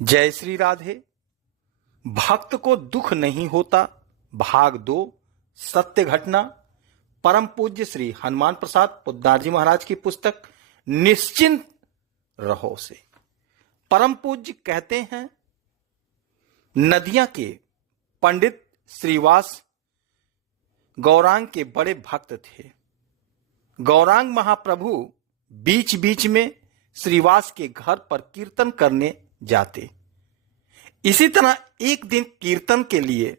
जय श्री राधे। भक्त को दुख नहीं होता, भाग 2, सत्य घटना। परम पूज्य श्री हनुमान प्रसाद पोद्दार जी महाराज की पुस्तक निश्चिंत रहो से। परम पूज्य कहते हैं, नदिया के पंडित श्रीवास गौरांग के बड़े भक्त थे। गौरांग महाप्रभु बीच बीच में श्रीवास के घर पर कीर्तन करने जाते। इसी तरह एक दिन कीर्तन के लिए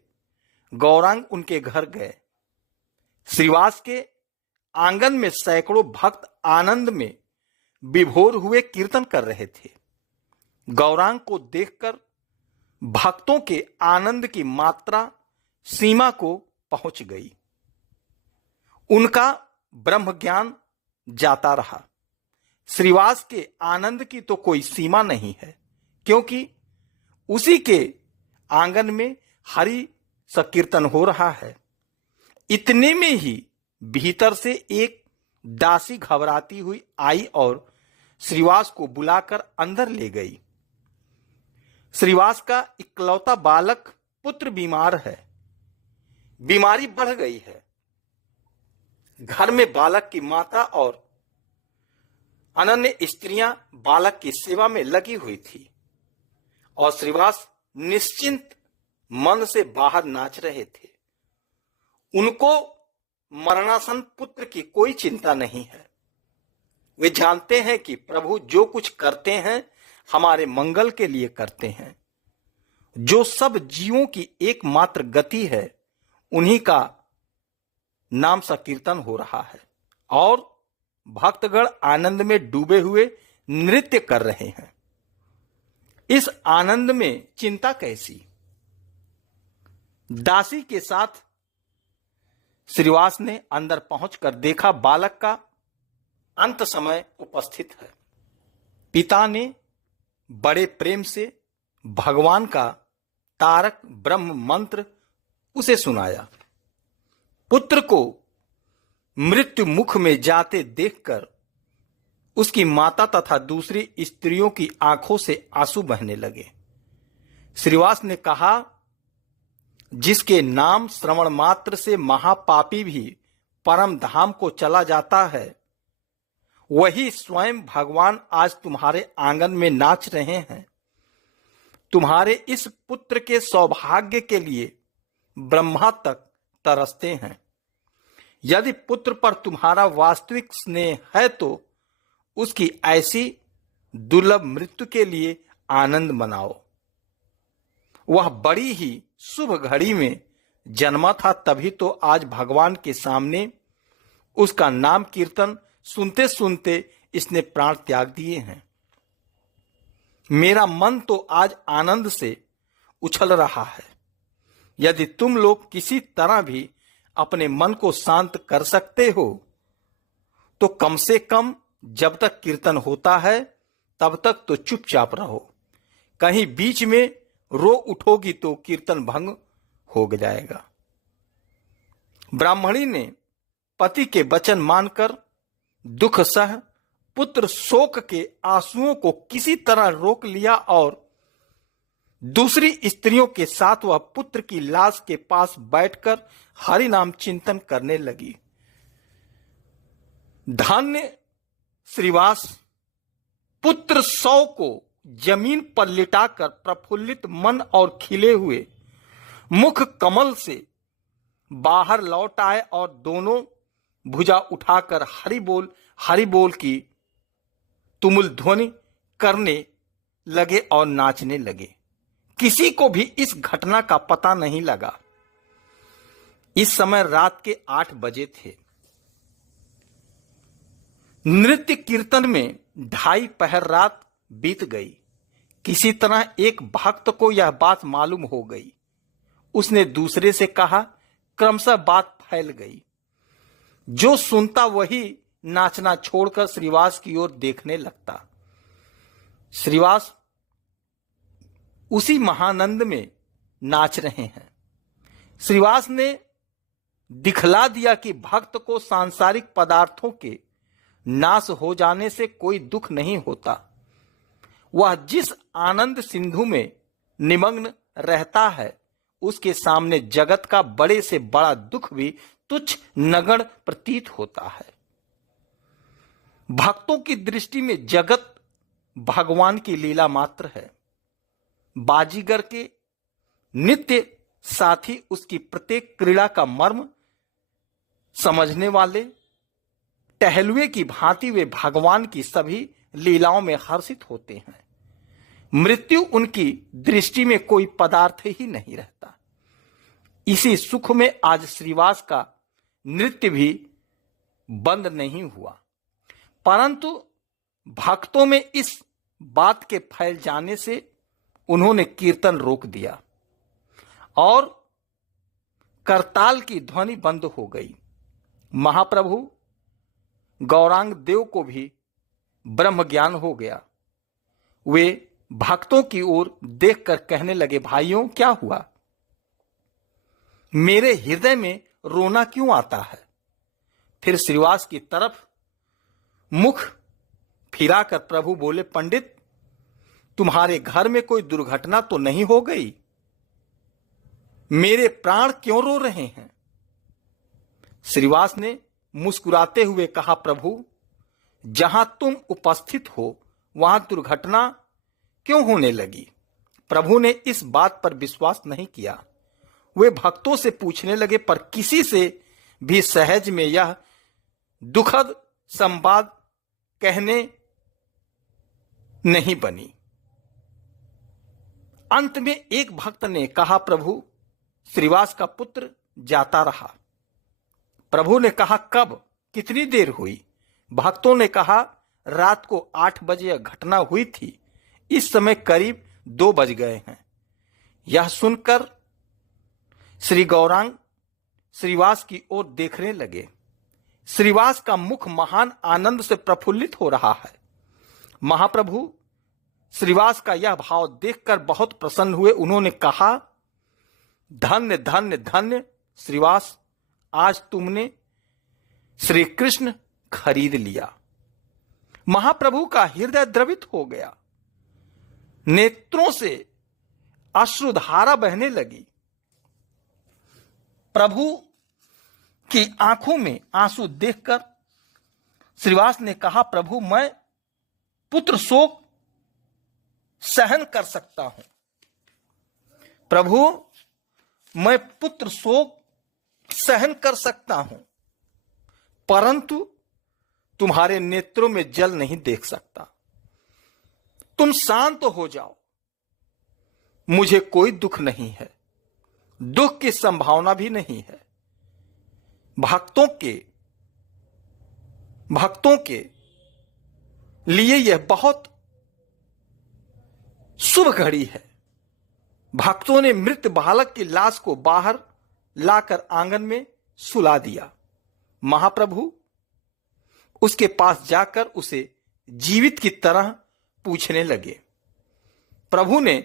गौरांग उनके घर गए। श्रीवास के आंगन में सैकड़ों भक्त आनंद में विभोर हुए कीर्तन कर रहे थे। गौरांग को देखकर भक्तों के आनंद की मात्रा सीमा को पहुंच गई। उनका ब्रह्म ज्ञान जाता रहा। श्रीवास के आनंद की तो कोई सीमा नहीं है, क्योंकि उसी के आंगन में हरि संकीर्तन हो रहा है। इतने में ही भीतर से एक दासी घबराती हुई आई और श्रीवास को बुलाकर अंदर ले गई। श्रीवास का इकलौता बालक पुत्र बीमार है। बीमारी बढ़ गई है। घर में बालक की माता और अनन्य स्त्रियां बालक की सेवा में लगी हुई थी और श्रीवास निश्चिंत मन से बाहर नाच रहे थे। उनको मरणासन पुत्र की कोई चिंता नहीं है। वे जानते हैं कि प्रभु जो कुछ करते हैं हमारे मंगल के लिए करते हैं। जो सब जीवों की एकमात्र गति है, उन्हीं का नाम संकीर्तन हो रहा है और भक्तगण आनंद में डूबे हुए नृत्य कर रहे हैं। इस आनंद में चिंता कैसी? दासी के साथ श्रीवास ने अंदर पहुंचकर देखा, बालक का अंत समय उपस्थित है। पिता ने बड़े प्रेम से भगवान का तारक ब्रह्म मंत्र उसे सुनाया। पुत्र को मृत्यु मुख में जाते देखकर उसकी माता तथा दूसरी स्त्रियों की आंखों से आंसू बहने लगे। श्रीवास ने कहा, जिसके नाम श्रवण मात्र से महापापी भी परम धाम को चला जाता है, वही स्वयं भगवान आज तुम्हारे आंगन में नाच रहे हैं। तुम्हारे इस पुत्र के सौभाग्य के लिए ब्रह्मा तक तरसते हैं। यदि पुत्र पर तुम्हारा वास्तविक स्नेह है तो उसकी ऐसी दुर्लभ मृत्यु के लिए आनंद मनाओ। वह बड़ी ही शुभ घड़ी में जन्मा था, तभी तो आज भगवान के सामने उसका नाम कीर्तन सुनते सुनते इसने प्राण त्याग दिए हैं। मेरा मन तो आज आनंद से उछल रहा है। यदि तुम लोग किसी तरह भी अपने मन को शांत कर सकते हो तो कम से कम जब तक कीर्तन होता है तब तक तो चुपचाप रहो। कहीं बीच में रो उठोगी तो कीर्तन भंग हो जाएगा। ब्राह्मणी ने पति के वचन मानकर दुख सह पुत्र शोक के आंसुओं को किसी तरह रोक लिया और दूसरी स्त्रियों के साथ वह पुत्र की लाश के पास बैठकर हरि नाम चिंतन करने लगी। धन्य श्रीवास पुत्र 100 को जमीन पर लिटाकर प्रफुल्लित मन और खिले हुए मुख कमल से बाहर लौट आए और दोनों भुजा उठाकर हरि बोल की तुमुल ध्वनि करने लगे और नाचने लगे। किसी को भी इस घटना का पता नहीं लगा। इस समय रात के 8 बजे थे। नृत्य कीर्तन में 2.5 पहर रात बीत गई। किसी तरह एक भक्त को यह बात मालूम हो गई। उसने दूसरे से कहा, क्रमशः बात फैल गई। जो सुनता वही नाचना छोड़कर श्रीवास की ओर देखने लगता। श्रीवास उसी महानंद में नाच रहे हैं। श्रीवास ने दिखला दिया कि भक्त को सांसारिक पदार्थों के नाश हो जाने से कोई दुख नहीं होता। वह जिस आनंद सिंधु में निमग्न रहता है उसके सामने जगत का बड़े से बड़ा दुख भी तुच्छ नगण्य प्रतीत होता है। भक्तों की दृष्टि में जगत भगवान की लीला मात्र है। बाजीगर के नित्य साथी उसकी प्रत्येक क्रीड़ा का मर्म समझने वाले टहलुए की भांति वे भगवान की सभी लीलाओं में हर्षित होते हैं। मृत्यु उनकी दृष्टि में कोई पदार्थ ही नहीं रहता। इसी सुख में आज श्रीवास का नृत्य भी बंद नहीं हुआ, परंतु भक्तों में इस बात के फैल जाने से उन्होंने कीर्तन रोक दिया और करताल की ध्वनि बंद हो गई। महाप्रभु गौरांग देव को भी ब्रह्म ज्ञान हो गया। वे भक्तों की ओर देखकर कहने लगे, भाइयों क्या हुआ? मेरे हृदय में रोना क्यों आता है? फिर श्रीवास की तरफ मुख फिराकर प्रभु बोले, पंडित तुम्हारे घर में कोई दुर्घटना तो नहीं हो गई? मेरे प्राण क्यों रो रहे हैं? श्रीवास ने मुस्कुराते हुए कहा, प्रभु जहां तुम उपस्थित हो वहां दुर्घटना क्यों होने लगी? प्रभु ने इस बात पर विश्वास नहीं किया। वे भक्तों से पूछने लगे, पर किसी से भी सहज में यह दुखद संवाद कहने नहीं बनी। अंत में एक भक्त ने कहा, प्रभु श्रीवास का पुत्र जाता रहा। प्रभु ने कहा, कब? कितनी देर हुई? भक्तों ने कहा, रात को 8 बजे यह घटना हुई थी। इस समय करीब 2 बज गए हैं। यह सुनकर श्री गौरांग श्रीवास की ओर देखने लगे। श्रीवास का मुख महान आनंद से प्रफुल्लित हो रहा है। महाप्रभु श्रीवास का यह भाव देखकर बहुत प्रसन्न हुए। उन्होंने कहा, धन्य धन्य धन्य श्रीवास, आज तुमने श्री कृष्ण खरीद लिया। महाप्रभु का हृदय द्रवित हो गया। नेत्रों से अश्रुधारा बहने लगी। प्रभु की आंखों में आंसू देखकर श्रीवास ने कहा, प्रभु मैं पुत्र शोक सहन कर सकता हूं। प्रभु मैं पुत्र शोक सहन कर सकता हूं, परंतु तुम्हारे नेत्रों में जल नहीं देख सकता। तुम शांत हो जाओ। मुझे कोई दुख नहीं है, दुख की संभावना भी नहीं है। भक्तों के लिए यह बहुत शुभ घड़ी है। भक्तों ने मृत बालक की लाश को बाहर लाकर आंगन में सुला दिया। महाप्रभु उसके पास जाकर उसे जीवित की तरह पूछने लगे। प्रभु ने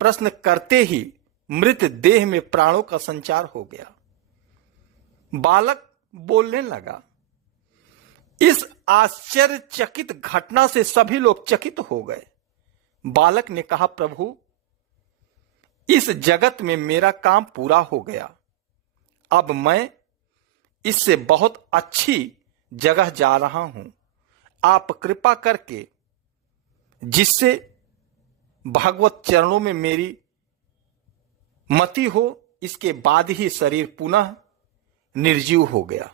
प्रश्न करते ही मृत देह में प्राणों का संचार हो गया। बालक बोलने लगा। इस आश्चर्यचकित घटना से सभी लोग चकित हो गए। बालक ने कहा, प्रभु इस जगत में मेरा काम पूरा हो गया। अब मैं इससे बहुत अच्छी जगह जा रहा हूं। आप कृपा करके जिससे भगवत चरणों में मेरी मति हो, इसके बाद ही शरीर पुनः निर्जीव हो गया।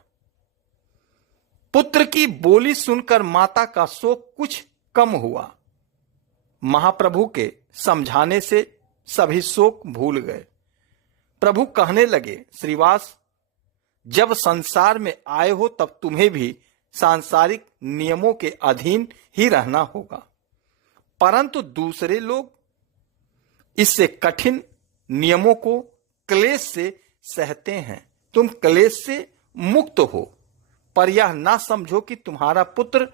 पुत्र की बोली सुनकर माता का शोक कुछ कम हुआ। महाप्रभु के समझाने से सभी शोक भूल गए। प्रभु कहने लगे, श्रीवास जब संसार में आए हो तब तुम्हें भी सांसारिक नियमों के अधीन ही रहना होगा, परंतु दूसरे लोग इससे कठिन नियमों को क्लेश से सहते हैं। तुम क्लेश से मुक्त हो, पर यह ना समझो कि तुम्हारा पुत्र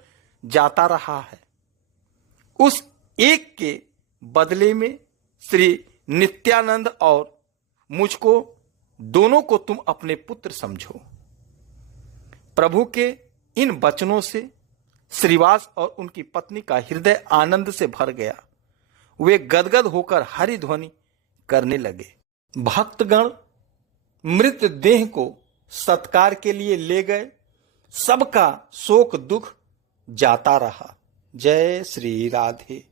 जाता रहा है। उस एक के बदले में श्री नित्यानंद और मुझको, दोनों को तुम अपने पुत्र समझो। प्रभु के इन वचनों से श्रीवास और उनकी पत्नी का हृदय आनंद से भर गया। वे गदगद होकर हरि ध्वनि करने लगे। भक्तगण मृत देह को सत्कार के लिए ले गए। सबका शोक दुख जाता रहा। जय श्री राधे।